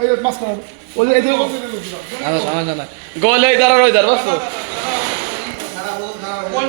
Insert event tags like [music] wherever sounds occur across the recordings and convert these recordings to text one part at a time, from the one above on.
এই মাঝখানে ওই যে এদিকে বসে আমার আমার জানা গোল এই দাঁড়া রই দাঁড়া বস গোল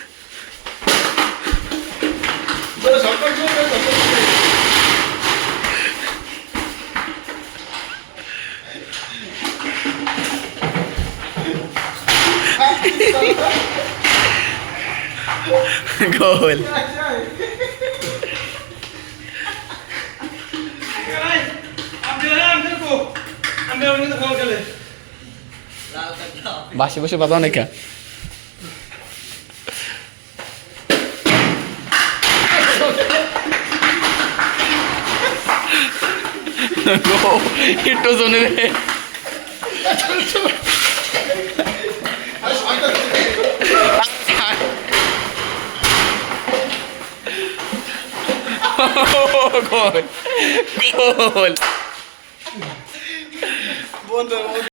গোল বাসে বসে বাবা অনেক একটু জনে রে Oh, Gol! Gol! [laughs]